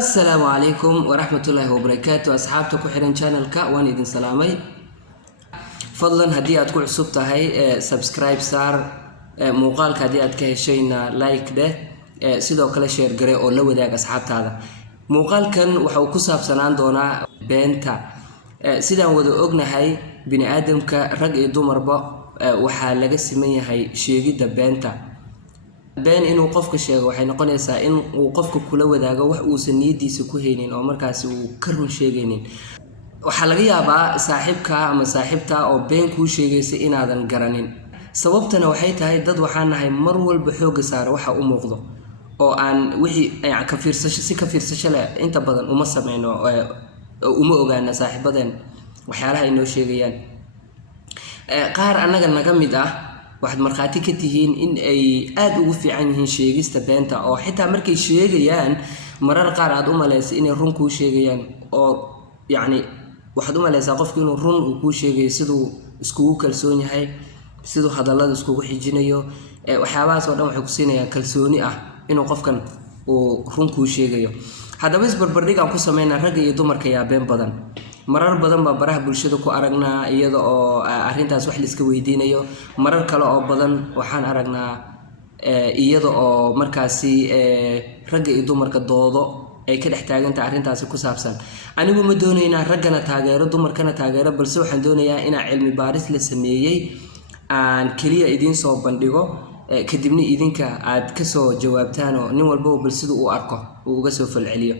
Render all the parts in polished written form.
السلام عليكم ورحمة الله وبركاته. أصحابتك وحيران channelك وان إذن سلامي. فضلا هدي أتكون عصبتها هاي سبسكرايب صار مقالك هدي أتكهشينا لايك ده سيدو كلا شير قري أو لو داك أصحابت هذا مقال كان وحو كساب سنان دونا بينتا سيدو ودو أغنى هاي بني آدم كرق دومر با وحا لغا سمية هاي شيغي دا بينتا been inuu qofka sheego waxay noqonaysaa in uu qofka kula wadaago wax uu saniyadiisa ku heenin oo markaas uu ka run sheegaynin waxa laga yaabaa saaxiibka ama saaxiibta oo been ku sheegaysa inaadan garanin sababtana waxay tahay dad waxaan nahay mar walba xoog saar waxa u muuqdo oo aan wixii ka fiirsasho si ka fiirsasho leh inta badan uma sameeyno uma ogaana saaxiibadeen waxyaalaha ay noo sheegayaan qaar anaga naga mid ah waxaad markhaati ka tihiin in ay aad ugu fiican yihiin sheegista beenta oo xitaa markay sheegayaan marar qaar aad u maleysay inay run kuu sheegayaan oo yacni waxaad u maleysaa qofku inuu run uu kuu sheegayo siduu iskugu kalsoon yahay siduu hadallada iskugu xijinayo waxyaabahaas oo dhan waxay ku siinayaan kalsooni ah inuu qofkan uu run kuu sheegayo haddaba isbarbardhig aan ku sameynaa ragga iyo dumarka yaa been badan marar badan baa baraha bulshada ku aragnaa iyada oo arrintaas wax la iska weydiinayo marar kale oo badan waxaan aragnaa iyada oo markaasi ragga iyo dumarka doodo ay ka dhex taagantahay arrintaasi ku saabsan anigu ma doonaynaa raggana taageero dumarkana taageero balse waxaan doonayaa inaan cilmi baaris la sameeyey aan keliya idiin soo bandhigo kadibna idinka aad ka soo jawaabtaan oo nin walba bal sida uu arko uu uga soo falceliyo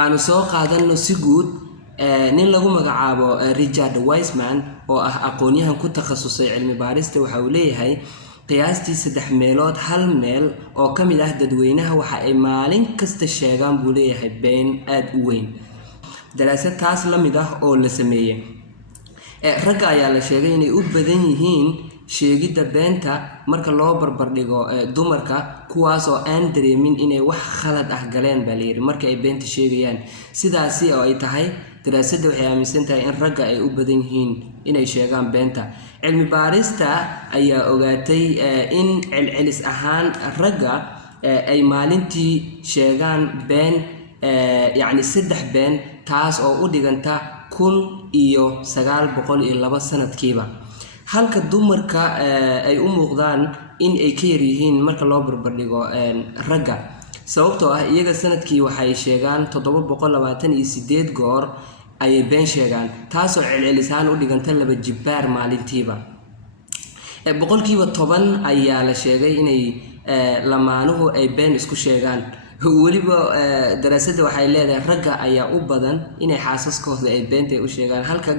aanu soo qaadano si guud nin lagu magacaabo Richard Wiseman oo ah aqoonyahan ku takhasusay cilmi baarista waxa uu leeyahay qiyaastii 3 meelood hal meel oo kamid ah dadweynaha waxa ay maalin kasta sheegaan buu leeyahay been aad u weyn daraasad taas la mid ah oo la sameeyay ragga ayaa la sheegay inay u badan yihiin sheegida beenta marka loo barbardhigo dumarka kuwaas oo aan dareemin inay wax khalad ah galeen baa leeyahay marka ay beenta sheegayaan sidaasi oo ay tahay daraasadda waxay aaminsan tahay in ragga ay u badan yihiin inay sheegaan beenta cilmi baarista ayaa ogaatay in celcelis ahaan ragga ay maalintii sheegaan been yacni 3 been taas oo u dhiganta 1902 sanadkiiba halka dumarka ay u muuqdaan in ay ka yar yihiin marka loo barbardhigo ragga sababtoo ah iyaga sanadkii waxay sheegaan 728 goor ay been sheegaan taasoo celcelisaan u dhiganta 2 jibbaar maalintiiba boqolkiiba 10 ayaa la sheegay inay lamaanuhu ay been isku sheegaan waliba daraasadda waxay leedahay ragga ayaa u badan inay xaasaskooda ay beenta u sheegaan halka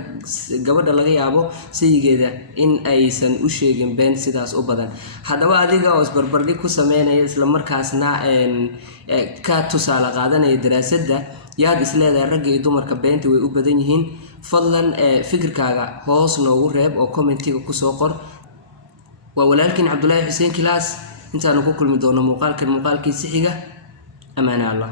gabadha laga yaabo sayigeeda in aysan u sheegin been sidaas u badan haddaba adiga oo isbarbardhig ku sameynaya isla markaasna ka tusaale qaadanaya daraasadda yaad isleedahay ragga iyo dumarka beenta way u badan yihiin fadlan fikirkaaga hoos noogu reeb oo commentiga ku soo qor waa walaalkiin Cabdullaahi Xuseen Kilaas intaanu ku kulmi doono muuqaalkiisa xiga أمان الله.